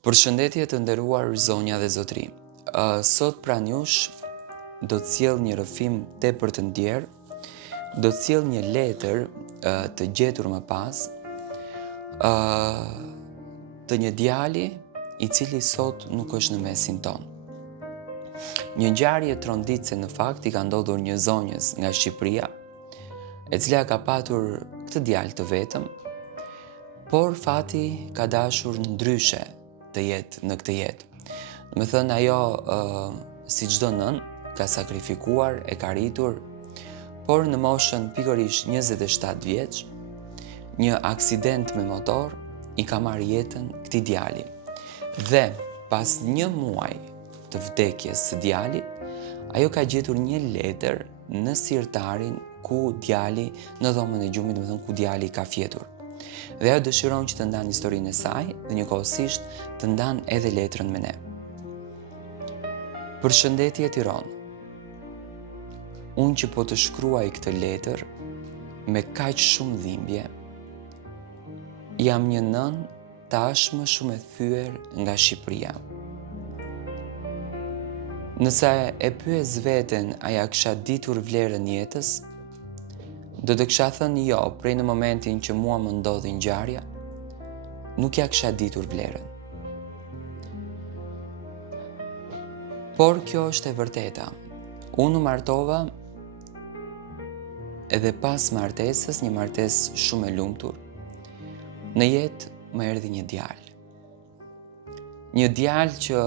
Përshëndetje të nderuar zonja dhe zotri. Sot pranë jush do të sjell një rrëfim tepër të ndjerë, do të sjell një letër të gjetur më pas të një djali i cili sot nuk është në mesin ton. Një ngjarje tronditse në fakt i ka ndodhur një zonjës nga Shqipëria, e cila ka patur këtë djalë të vetëm, por fati ka dashur ndryshe të jetë në këtë jetë. Me thënë, ajo, si çdo nën, ka sakrifikuar, e ka rritur, por në moshën pikërisht 27 vjeç, një aksident me motor i ka marrë jetën këtij djali. Dhe pas një muaj të vdekjes së djalit, ajo ka gjetur një letër në sirtarin ku djali, në dhomën e gjumit, do të thënë ku djali ka fjetur. Dhe ajo dëshiron që të ndanë historinë e saj dhe njëkohësisht të ndanë edhe letrën me ne. Përshëndetje Tiranë. Unë që po të shkruaj këtë letër me kaq shumë dhimbje, jam një nën tashmë shumë e thyer nga Shqipëria. Nëse e pyes veten a ja kisha ditur vlerën jetës, do të kisha thënë jo, prej në momentin që mua më ndodhi ngjarja, nuk ja kisha ditur vlerën. Por kjo është e vërteta. Unë u martova edhe pas martesës, një martesë shumë e lumtur, në jetë më erdhi një djalë. Një djalë që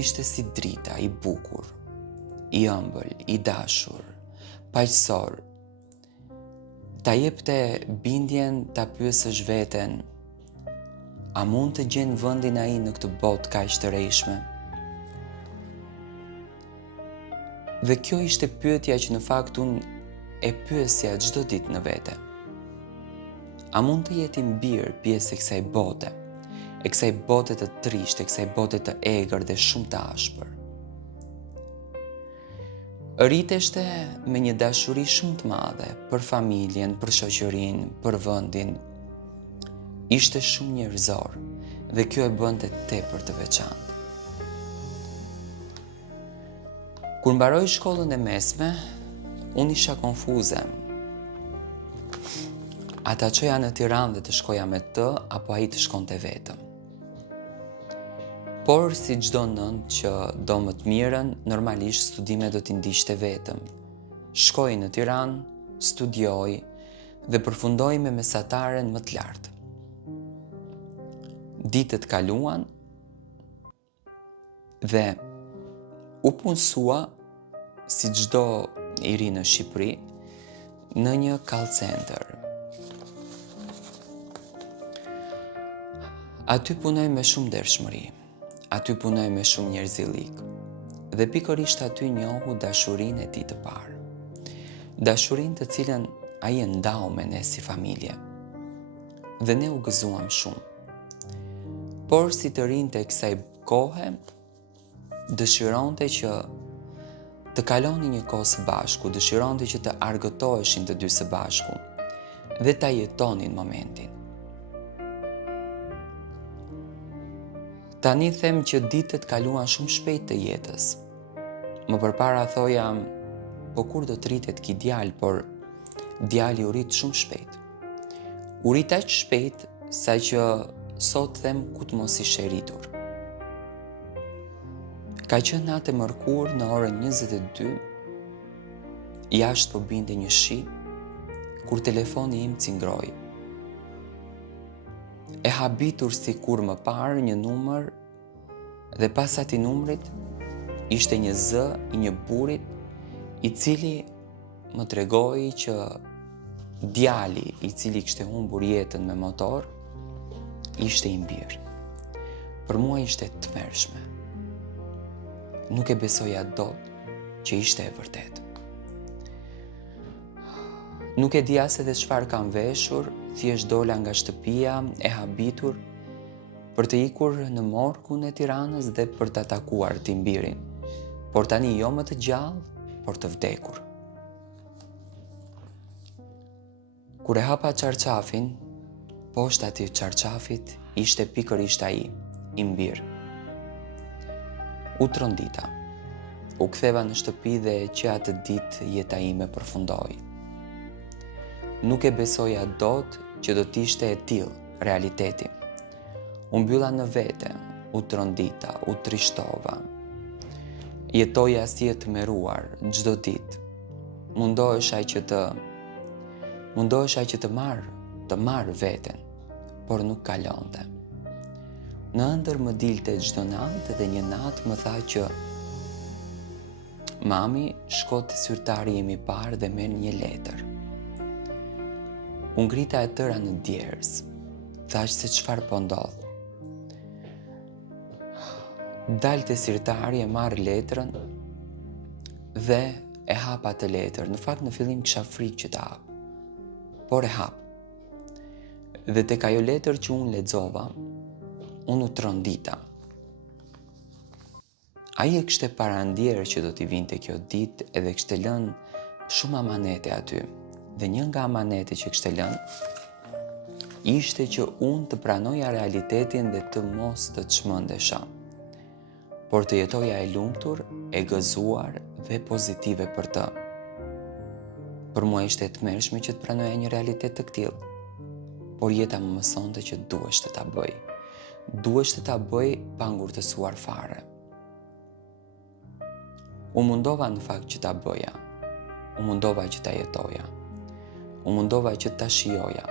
ishte si drita, i bukur, i ëmbël, i dashur, paqësor. Ta jepte bindjen ta pyesësh veten, a mund të gjen vendin ai në këtë botë kaq të rrejshme? Dhe kjo ishte pyetja që në fakt unë e pyesja çdo ditë në vete. A mund të jeti mbir pjesë e kësaj bote, e kësaj bote të trishtë, e kësaj bote të egër dhe shumë të ashpër? Rriteshte me një dashuri shumë të madhe për familjen, për shoqërinë, për vendin. Ishte shumë njerëzor dhe kjo e bënte tepër të veçantë. Kur mbaroi shkollën e mesme, unë isha konfuze. A ta çoja në Tiranë dhe të shkoja me të, apo ai të shkonte vetëm. Por si çdo nën që do më të mirën, normalisht studimet do t'i ndiqte vetëm. Shkoi në Tiranë, studioi dhe përfundoi me mesataren më të lartë. Ditët kaluan dhe u punësua si çdo i ri në Shqipëri në një call center. Aty punoj me shumë ndershmëri. Aty punoj me shumë njerëzillik. Dhe pikërisht aty njohu dashurinë e tij të parë. Dashurinë të cilën ai e ndau me ne si familje. Dhe ne u gëzuam shumë. Por si të rinte kësaj kohe, dëshironte që të kaloni një kohë së bashku, dëshironte që të argëtoheshin të dy së bashku dhe ta jetonin momentin. Tani them që ditët kaluan shumë shpejt të jetës. Më përpara thoja, po kur do të rritet ky djalë, por djali u rit shumë shpejt. U rit aq shpejt sa që sot them ku të mos ishte rritur. Ka qenë natë e mërkurë në orën 22, jashtë po binte një shi, kur telefoni im cingroi. E habitur si kur më parë një numër dhe pas atij numrit ishte një zë i një burrit i cili më tregoi që djali i cili kishte humbur jetën me motor ishte i mbir. Për mua ishte tmerrshme. Nuk e besoja dot që ishte e vërtetë. Nuk e di as edhe çfarë kam veshur, thjesht dola nga shtëpia e habitur për të ikur në morgun e Tiranës dhe për të takuar timbirin, por tani jo më të gjallë, por të vdekur. Kur e hapa çarçafin, poshtë atij çarçafit ishte pikërisht ai, i mbirë. U trondita. U ktheva në shtëpi dhe që atë ditë jeta ime përfundoi. Nuk e besoja dot që do t'ishte e tillë realiteti. U mbylla në vete, u trondita, u trishtova. Jetoja si e tmerruar çdo ditë. Mundohesha që të marr veten, por nuk kalonte. Në ëndër më dilte çdo natë dhe një natë më tha që mami, shko te zyrtari im i parë dhe merr një letër. U ngrita e tëra në djerës. Thash se çfarë po ndodh. Dal te zyrtari, e marr letrën dhe e hap atë letër. Në fakt në fillim kisha frikë që ta hap, por e hap. Dhe tek ajo letër që unë lexova, unë u trondita. Ai e kishte parandjerë që do t'i vinte kjo ditë edhe kishte lënë shumë amanete aty. Dhe një nga amanete që kishte lënë ishte që unë të pranoja realitetin dhe të mos të çmendesha, por të jetoja e lumtur, e gëzuar dhe pozitive për të. Për mua ishte e tmerrshme që të pranoja një realitet të tillë, por jeta më mësonte që duhesh të ta bëj. Duhesh të ta bëj pa ngurtësuar fare. U mundova në fakt që ta bëja. U mundova që ta jetoja. U mundova që ta shijoja.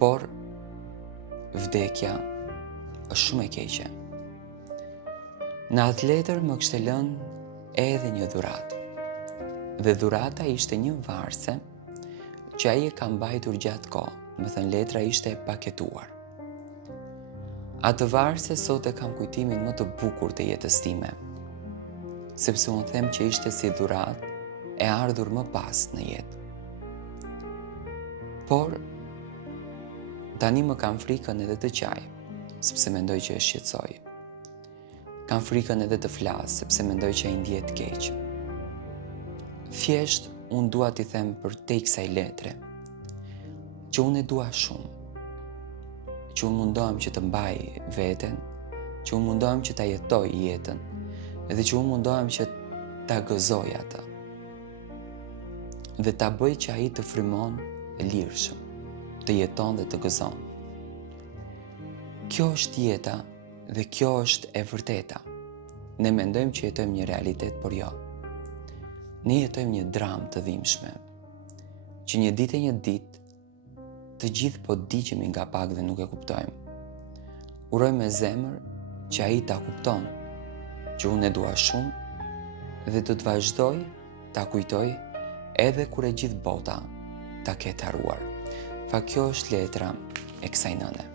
Por vdekja është shumë e keqe. Në atë letër më kishte lënë edhe një dhuratë. Dhe dhurata ishte një varse që ai e ka mbajtur gjatë kohë. Me thënë, letra ishte e paketuar. Atë varse sot e kam kujtimin më të bukur të jetës time, sepse unë them që ishte si dhuratë e ardhur më pas në jetë. Por tani më kam frikën edhe të qaj, sepse mendoj që e shqetësoj. Kam frikën edhe të flas, sepse mendoj që ai ndihet keq. Thjesht unë dua t'i them për te kësaj letre që unë e dua shumë, që unë mundohem që të mbaj veten, që unë mundohem që ta jetoj jetën, edhe që unë mundohem që ta gëzoj atë, dhe ta bëj që ai të frymon e lirshëm, të jeton dhe të gëzon. Kjo është jeta dhe kjo është e vërteta. Ne mendojmë që jetojmë një realitet, por jo. Ne jetojmë një dramë të dhimbshme, që një ditë e një ditë të gjithë po diqemi nga pak dhe nuk e kuptojmë. Uroj me zemër që ai ta kupton, që unë e dua shumë dhe do të vazhdoj ta kujtoj edhe kur e gjithë bota ta ketë harruar. Fa kjo është letra e kësaj nëne.